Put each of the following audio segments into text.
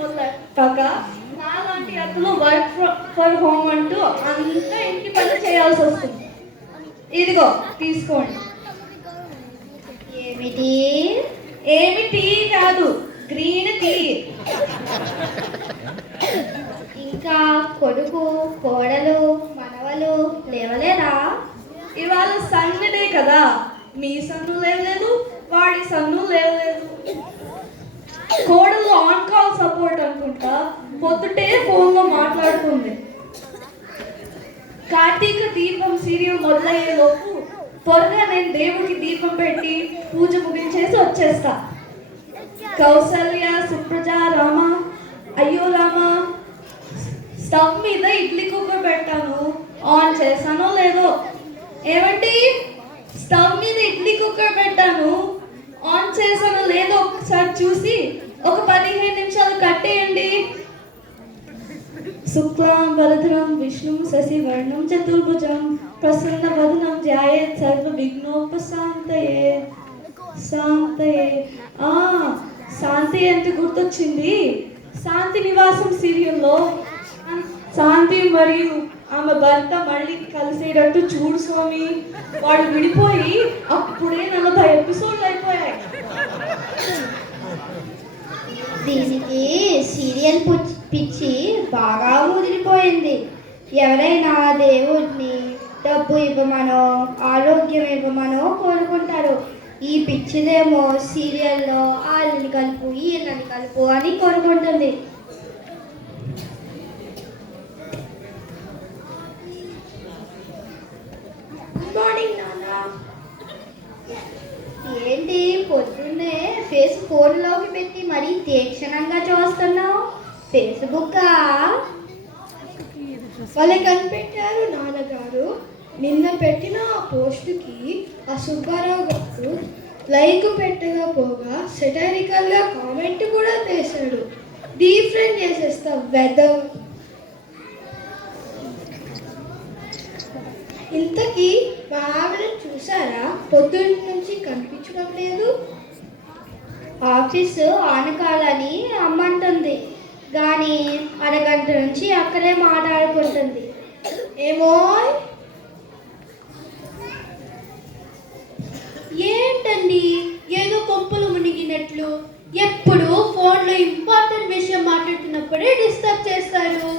మొదలెట్టాక నాలాంటి అతను work for home అంటూ అంతా ఇంటి పని చేయాల్సి వస్తుంది. ఇదిగో తీసుకోండి. ఏమిటి? ఏమి టీ కాదు, గ్రీన్ టీ. ఇంకా కొడుకు కోడలు మనవలు లేవలేదా? ఇవాళ సండే కదా, మీ సన్ను లేవలేదు, వాడి సన్ను లేవలేదు. కోడలు ఆన్ కాల్ సపోర్ట్ అనుకుంటా పొద్దుటే ఫోన్లో మాట్లాడుతుంది. కార్తీక దీపం సీరియల్ మొదలయ్యే లోపు త్వరగా నేను దేవుడికి దీపం పెట్టి పూజ ముగించేసి వచ్చేస్తా. కౌసల్య, సుప్రజ, రామ, అయ్యో రామ, స్టవ్ మీద ఇడ్లీ కుక్కర్ పెట్టాను, ఆన్ చేశానో లేదో. ఏమండి, స్టవ్ మీద ఇడ్లీ కుక్కర్ పెట్టాను, ఆన్ చేశానో లేదో ఒకసారి చూసి ఒక 15 నిమిషాలు కట్టేయండి. శుక్లాం వరదరం విష్ణుం శశివర్ణం చతుర్భుజం ప్రసన్నవదనం ధ్యాయేత్ సర్వ విఘ్నోపశాంతయే. శాంతయే. శాంతి అంటే గుర్తొచ్చింది. శాంతి నివాసం సీరియల్లో శాంతి మరియు ఆమె భర్త మళ్ళీ కలిసేటట్టు చూడు స్వామి. వాడు విడిపోయి అప్పుడే 40 ఎపిసోడ్లు అయిపోయాయి. దీనికి సీరియల్ పిచ్చి బాగా ముదిరిపోయింది. ఎవరైనా దేవుడిని డబ్బు ఇవ్వమనో ఆరోగ్యం ఇవ్వమనో కోరుకుంటారు. ఈ పిచ్చిదేమో సీరియల్లో వాళ్ళని కలుపు వీళ్ళని కలుపు అని కోరుకుంటుంది. గుడ్ మార్నింగ్ నాన్న. ఏంటి పొద్దున్నే ఫేస్ ఫోన్లోకి పెట్టి మరీ తీక్షణంగా చూస్తున్నావు? ఫేస్బుక్కా? వాళ్ళే కనిపెట్టారు నాన్నగారు. నిన్న పెట్టిన ఆ పోస్టుకి ఆ సుబ్బారావు గారు లైక్ పెట్టగా పోగా సెటైరికల్గా కామెంట్ కూడా చేశాడు. డీఫ్రెండ్ చేసేస్తా వెదర్. ఇంతకీ మా ఆవిడని చూసారా? పొద్దున్న నుంచి కనిపించడం లేదు. ఆఫీసు ఆనకాలని అమ్మంటుంది కానీ అరగంట నుంచి అక్కడే మాట్లాడుకుంటుంది. ఏమో ఏంటండి ఏదో కొంపలు మునిగినట్లు ఎప్పుడు ఫోన్లో ఇంపార్టెంట్ విషయం మాట్లాడుతున్నప్పుడే డిస్టర్బ్ చేస్తారు.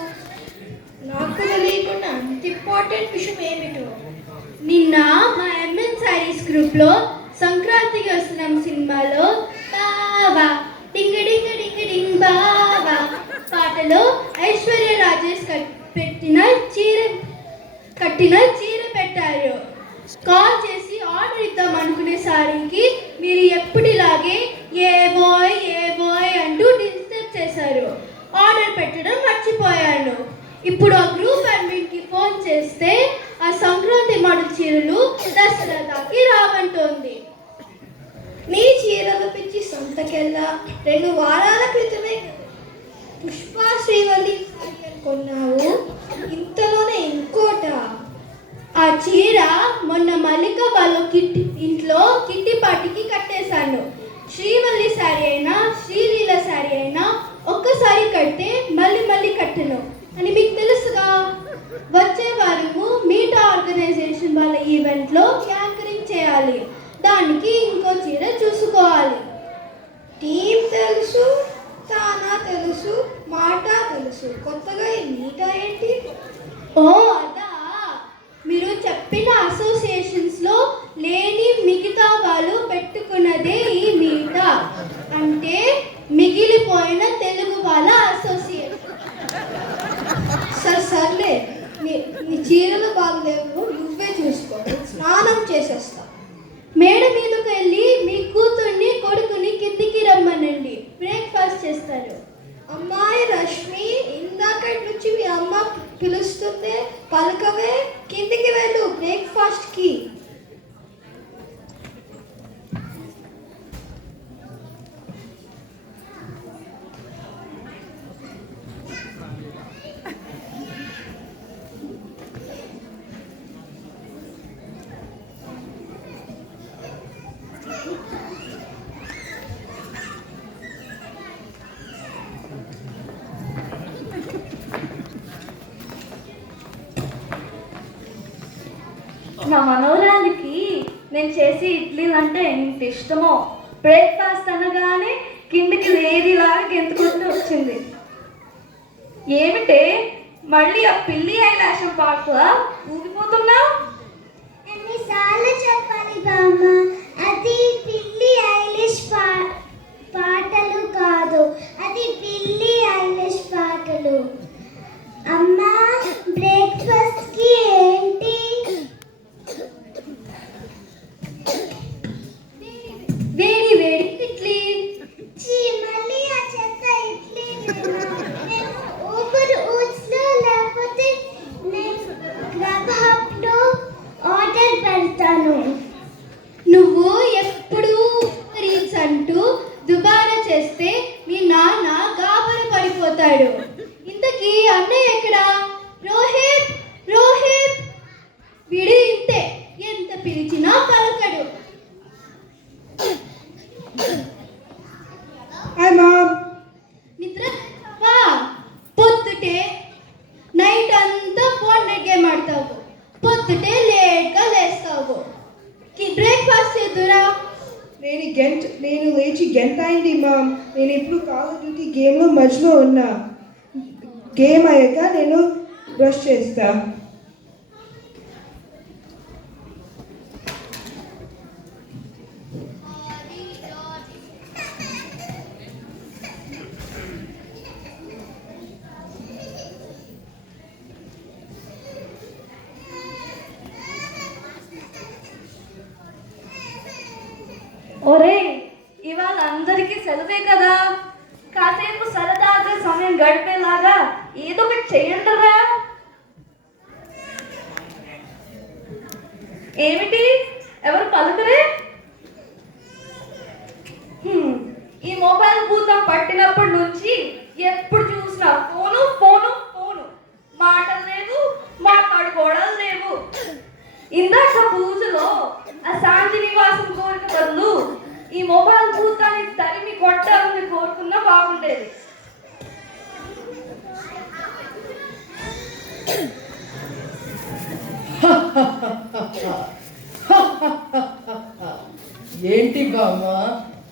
నాకు తెలియకుండా అంత ఇంపార్టెంట్ విషయం ఏమిటో. నిన్న మా ఎంఎన్ సారీస్ గ్రూప్లో సంక్రాంతికి వస్తున్నాం సినిమాలో బావా డింగ డింగ డింగ డింగ్ బావా పాటలో ఐశ్వర్య రాజేష్ కట్టిన చీర పెట్టారు. కాల్ చేసి ఆర్డర్ ఇద్దాం అనుకునే సారీకి మీరు ఎప్పటిలాగే ఏ బాయ్ అంటూ డిస్టర్బ్ చేశారు. ఆర్డర్ పెట్టడం మర్చిపోయాను. ఇప్పుడు ఆ గ్రూప్ అడ్మిన్కి ఫోన్ చేస్తే ఆ సంక్రాంతి మోడల్ చీరలు దసరాకి రావంటోంది. నీ చీరల పిచ్చి సొంతకెళ్ళా 2 వారాల క్రితమే పుష్ప శ్రీవల్లి కొన్నావు, ఇంతలోనే ఇంకోట. ఆ చీర మొన్న మల్లిక వాళ్ళ ఇంట్లో కిట్టి పార్టీకి కట్టేశాను. శ్రీవల్లి శారీ అయినా శ్రీలీల శారీ అయినా ఒక్కసారి కడితే మళ్ళీ కట్టను అని మీకు తెలుసుగా. వచ్చే వారము మీటా ఆర్గనైజేషన్ వాళ్ళ ఈవెంట్లో యాంకరింగ్ చేయాలి. దానికి ఇంకో చీర చూసుకోవాలి. టీం తెలుసు, తానా తెలుసు, మాట తెలుసు, కొత్తగా ఈ మీటా ఏంటి? ఓ అదా, మీరు చెప్పిన అసోసియేషన్స్లో లేని మిగతా వాళ్ళు పెట్టుకున్నదే ఈ మీటా. అంటే మిగిలిపోయిన తెలుగు వాళ్ళ అసోసియేషన్. సర్లే, నీ చీరలు బాగలేవు, నువ్వే చూసుకో. స్నానం చేసేస్తా. మేడ మీదకు వెళ్ళి మీ కూతుర్ని కొడుకుని కిందికి రమ్మనండి, బ్రేక్ఫాస్ట్ చేస్తారు. అమ్మాయి రష్మి, ఇందాకటి నుంచి మీ అమ్మ పిలుస్తుంటే పలకవే, కిందికి వెళ్ళు బ్రేక్ఫాస్ట్కి. నా మనవరాలికి నేను చేసి ఇడ్లీలు అంటే ఎంత ఇష్టమో. బ్రేక్ఫాస్ట్ అనగానే కిందికి లేదిలాగా గెంతుకుంటూ వచ్చింది. ఏమిటే మళ్ళీ ఆ పిల్లి ఐలాషం పాట ఊగిపోతున్నావు? ఎన్నిసార్లు చెప్పాలి బామ్మ, అది పిల్లి ఐలిష్ పాటలు కాదు, అది పిల్లి ఐలిష్ పాటలు. అమ్మా, బ్రేక్ఫాస్ట్ కి ఏంటి? వేడి వేడి ఇడ్లీ. మళ్ళీ ఆ చెత్త ఇడ్లీ. నేను ఊబర్ ఊట్స్ లో లేకపోతే నేను గ్రాబ్ హబ్ లో ఆర్డర్ పెడతాను. నువ్వు ఎప్పుడు రీల్స్ అంటూ దుబారా చేస్తే మీ నాన్న గాబర పడిపోతాడు. ఇంతకీ అన్నయ్య ఎక్కడా? రోహిత్, రోహిత్. వీడు ఇంతే, ఎంత పిలిచినా పలకడు. Hi ma'am. నిద్ర వా, పొద్దుటే నైట్ అంతా ఫోన్ గేమ్ ఆడతావు, పొద్దుటే లేట్గా లేస్తావు. బ్రేక్ఫాస్ట్ చేద్దురా. నేను లేచి గంట అయింది మామ్. నేను ఇప్పుడు కాల్ ఆఫ్ డ్యూటీ గేమ్లో మధ్యలో ఉన్నా. గేమ్ అయ్యాక నేను బ్రష్ చేస్తా. ఒరే, ఇవాళ అందరికీ సెలవే కదా, కాసేపు సరదాగా సమయం గడిపేలాగా ఏదో ఒకటి చెయ్యండిరా. ఏమిటి, ఎవరు పలుకరే? ఈ మొబైల్ భూతం పట్టినప్పటి నుంచి ఎప్పుడు చూసినా ఫోను ఫోను ఫోను. మాటలు లేవు, మాట్లాడుకోవడం లేవు. ఇందాక పూజలో ఆ శాంతి నివాసం కోరిక బదులు ఈ మొబైల్ భూతాన్ని తరిమి కొట్టాలని కోరుకున్నా బాగుండేది. ఏంటి బామ్మ,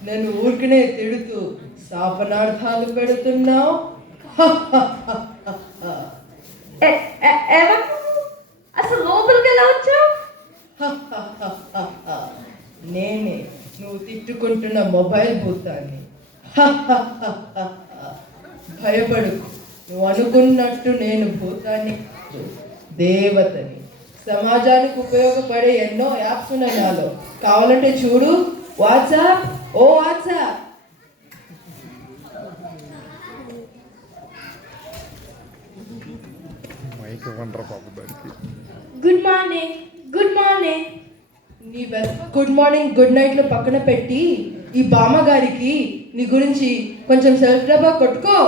నన్ను ఊరికనే తిడుతూ శాపనార్థాలు పెడుతున్నావు? ఎవరు అసలు లోపలికి ఎలా వచ్చావు? నేనే, నువ్వు తిట్టుకుంటున్న మొబైల్ భూతాన్ని. భయపడుకు, నువ్వు అనుకున్నట్టు నేను భూతాన్ని దేవతని. సమాజానికి ఉపయోగపడే ఎన్నో యాప్స్ ఉన్నాయి నాలో, కావాలంటే చూడు. వాట్సాప్, ఓ WhatsApp. Good morning, good morning. నీ గుడ్ మార్నింగ్ గుడ్ నైట్లు పక్కన పెట్టి ఈ బామ్మగారికి నీ గురించి కొంచెం సెల్ఫ్ డబ్బా కొట్టుకో.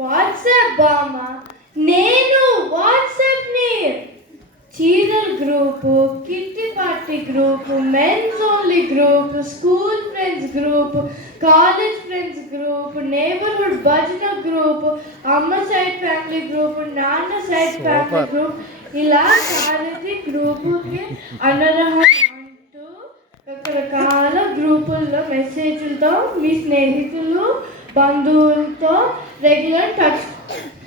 వాట్సాప్ బామ్మ, నేను వాట్సాప్ని చీరల్ group, kitty party group, men's only group, school friends group, college friends group, neighbourhood భజన గ్రూపు, అమ్మ సైడ్ ఫ్యామిలీ గ్రూపు, నాన్న సైడ్ ఫ్యామిలీ గ్రూప్, ఇలా కాలేజీ గ్రూపుకి అనర్హం అంటూ రకరకాల గ్రూపుల్లో మెసేజ్లతో మీ స్నేహితులు బంధువులతో రెగ్యులర్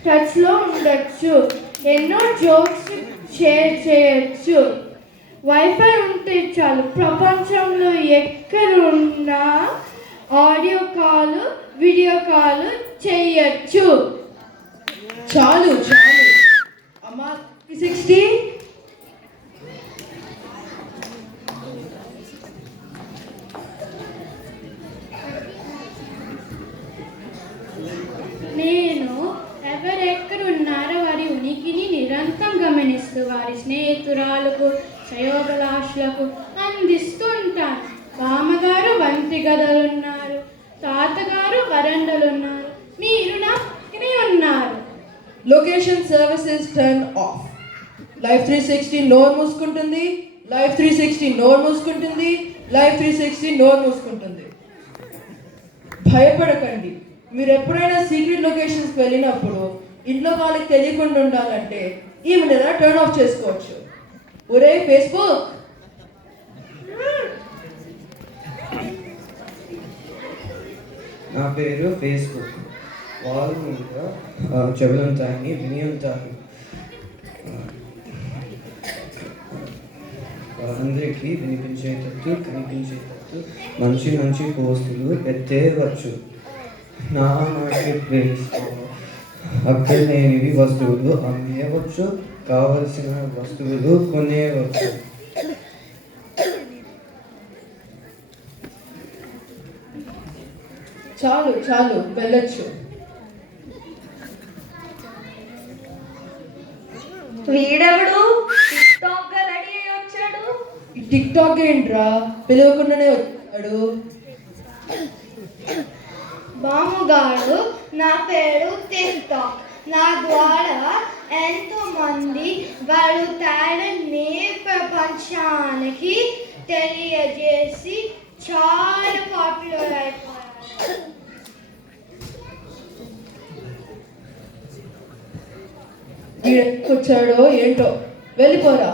టచ్లో ఉండొచ్చు. ఎన్నో జోక్స్ షేర్ చేయొచ్చు. వైఫై ఉంటే చాలు, ప్రపంచంలో ఎక్కడున్నా ఆడియో కాల్, వీడియో కాల్ చేయొచ్చు. చాలు చాలు అమ్మా. 360 నేను ఎవరెక్కడున్నారో వారి ఉనికిని నిరంతరం గమనిస్తూ వారి స్నేహితురాలకు, శ్రేయోభిలాషులకు అందిస్తూ ఉంటాను. బామ్మగారు వంటి గదలున్నారు, తాతగారు వరండలున్నారు, మీరు నా పక్కనే ఉన్నారు. Location services turn off. Life 360 నోరు మూసుకుంటుంది, లైఫ్ 360 నోరు మూసుకుంటుంది, లైఫ్ 360 నోరు మూసుకుంటుంది. భయపడకండి. మీరు ఎప్పుడైనా సీక్రెట్ లొకేషన్స్కి వెళ్ళినప్పుడు ఇంట్లో వాళ్ళకి తెలియకుండా ఉండాలంటే ఈమెను ఎలా టర్న్ ఆఫ్ చేసుకోవచ్చు. ఒరే ఫేస్బుక్, నా పేరు ఫేస్బుక్. వాళ్ళు ఇంకా చెవులు ఉంటాయని విని ఉంటారు. అందరికీ వినిపించేటట్టు కనిపించేటట్టు మంచి మంచి పోస్టులు ఎత్తేయవచ్చు. నా మార్కెట్ ప్లేస్లో అక్కర్లేనివి వస్తువులు అమ్మేయవచ్చు, కావలసిన వస్తువులు కొనేయవచ్చు. చాలు చాలు వెళ్ళొచ్చు. వీడెవడు టిక్టాక్ గా రెడీ అయ్యి వచ్చాడు? ఈ టిక్ టాక్ ఏంట్రా, పిలవకుండానే వచ్చాడు. బామ్మగారు, నా పేరు టిక్టాక్. నా ద్వారా ఎంతో మంది వాళ్ళు టాలెంట్ని ప్రపంచానికి తెలియజేసి చాలా పాపులర్ అయిపోయారు. వచ్చాడో ఏంటో, వెళ్ళిపోరా.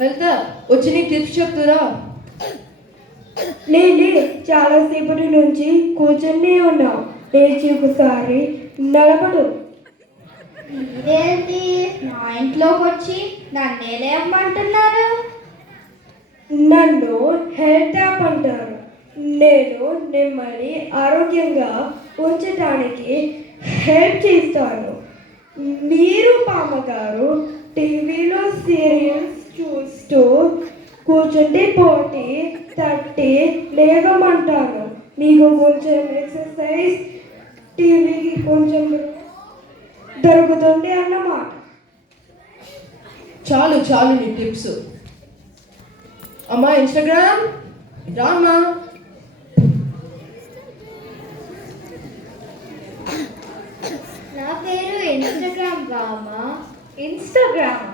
వెళ్తా, వచ్చి నీకు టిప్స్ చెప్తురా. నేనే చాలాసేపటి నుంచి కూర్చొని ఉన్నావు, లేచి ఒకసారి నిలబడు. ఇదేంటి నా ఇంట్లోకి వచ్చి నన్నే లేవమంటున్నారు? నన్ను హెల్త్ ట్యాప్ అంటారు. నేను మిమ్మల్ని ఆరోగ్యంగా ఉంచడానికి హెల్ప్ చేస్తాను. మీరు పామగారు టీవీలో సీరియల్స్ చూస్తూ కూర్చుంటే పోటీ తట్టి లేవమంటాను. మీకు కొంచెం ఎక్సర్సైజ్ టీవీకి కొంచెం దొరుకుతుంది అన్నమాట. చాలు చాలు నీ టిప్స్. అమ్మా ఇన్స్టాగ్రామ్ రామ్మా. నా పేరు ఇన్స్టాగ్రామ్ బామా. ఇన్స్టాగ్రామ్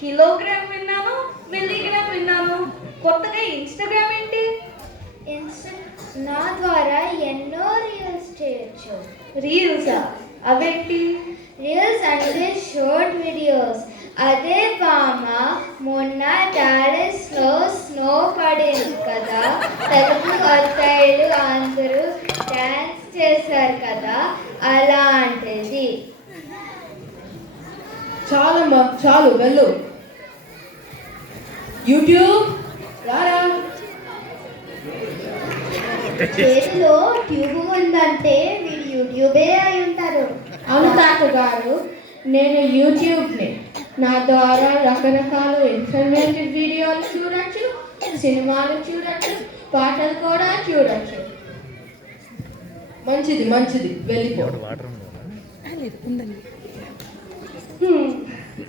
కిలోగ్రామ్ విన్నాను, మిల్లీగ్రామ్ విన్నాను, కొత్తగా ఇన్స్టాగ్రామ్ ఏంటి? నా ద్వారా ఎన్నో రీల్స్ చేయొచ్చు. రీల్సా? అవేంటి? రీల్స్ అంటే షార్ట్ వీడియోస్. అదే బామ, మొన్న డాలస్లో స్నో పడింది కదా, తెలుగు అత్తయ్యలు అందరూ డ్యాన్స్ చేశారు కదా, అలాంటిది. చాలమ్మా చాలు వెళ్ళు. యూట్యూబ్ రారా. చేతిలో ట్యూబ్ ఉందంటే వీడు యూట్యూబే అయి ఉంటారు. అవును తాతగారు, నేను యూట్యూబ్ని. నా ద్వారా రకరకాల ఇన్ఫర్మేటివ్ వీడియోలు చూడొచ్చు, సినిమాలు చూడొచ్చు, పాటలు కూడా చూడొచ్చు. మంచిది మంచిది, వెళ్ళిపో.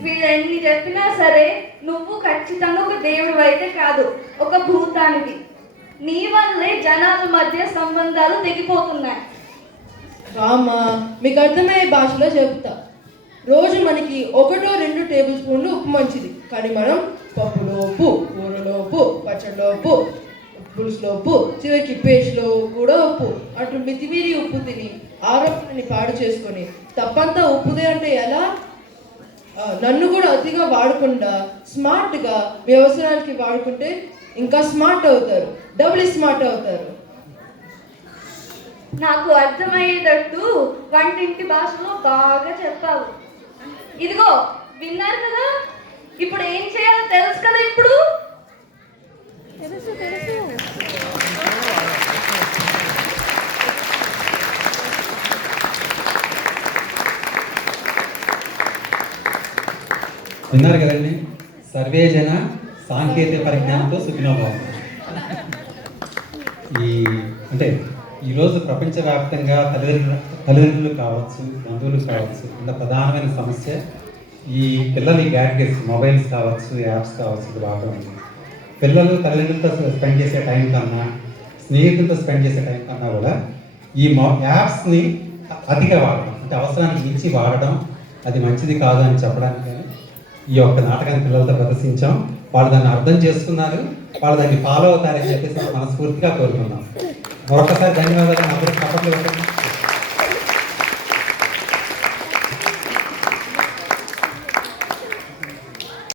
వీళ్ళు ఎన్ని చెప్పినా సరే నువ్వు ఖచ్చితంగా ఒక దేవుడు అయితే కాదు, ఒక భూతానికి. నీ వల్లే జనాల మధ్య సంబంధాలు తెగిపోతున్నాయి. రామ్మా, మీకు అర్థమయ్యే భాషలో చెప్తా. రోజు మనకి 1-2 టేబుల్ స్పూన్లు ఉప్పు మంచిది, కానీ మనం పప్పులో ఉప్పు, కూరలో ఉప్పు, పచ్చడిలో ఉప్పు, పులుసులో ఉప్పు, చివరికి పేస్ట్లో కూడా ఉప్పు అటు మితిమీరి ఉప్పు తిని ఆరోగ్యాన్ని పాడు చేసుకొని తప్పంతా ఉప్పుదే అంటే ఎలా? నన్ను కూడా అతిగా వాడకుండా స్మార్ట్గా మీ అవసరాలకి వాడుకుంటే ఇంకా స్మార్ట్ అవుతారు, డబుల్ స్మార్ట్ అవుతారు. నాకు అర్థమయ్యేటట్టు వంటింటి భాషలో బాగా చెప్పావు. ఇదిగో విన్నారు కదా, ఇప్పుడు ఏం చేయాలో తెలుసు కదా. ఇప్పుడు విన్నారు కదండి, సర్వే జన సాంకేతిక పరిజ్ఞానంతో సుఖినోభావం. అంటే ఈరోజు ప్రపంచవ్యాప్తంగా తల్లిదండ్రులు కావచ్చు, బంధువులు కావచ్చు, ఇంత ప్రధానమైన సమస్య ఈ పిల్లల గ్యాడ్గెట్స్, మొబైల్స్ కావచ్చు, యాప్స్ కావచ్చు, ఇది బాగా ఉంది. పిల్లలు తల్లిదండ్రులతో స్పెండ్ చేసే టైం కన్నా, స్నేహితులతో స్పెండ్ చేసే టైం కన్నా కూడా ఈ యాప్స్ని అతిగా వాడడం, అంటే అవసరానికి మించి వాడడం అది మంచిది కాదు అని చెప్పడానికి ఈ యొక్క నాటకాన్ని పిల్లలతో ప్రదర్శించాం. వాళ్ళు దాన్ని అర్థం చేసుకున్నారు, వాళ్ళు దాన్ని ఫాలో అవుతారని చెప్పేసి మనస్ఫూర్తిగా కోరుకున్నాం. మరొకసారి ధన్యవాదాలు. అందరికీ చప్పట్లు పెట్టండి.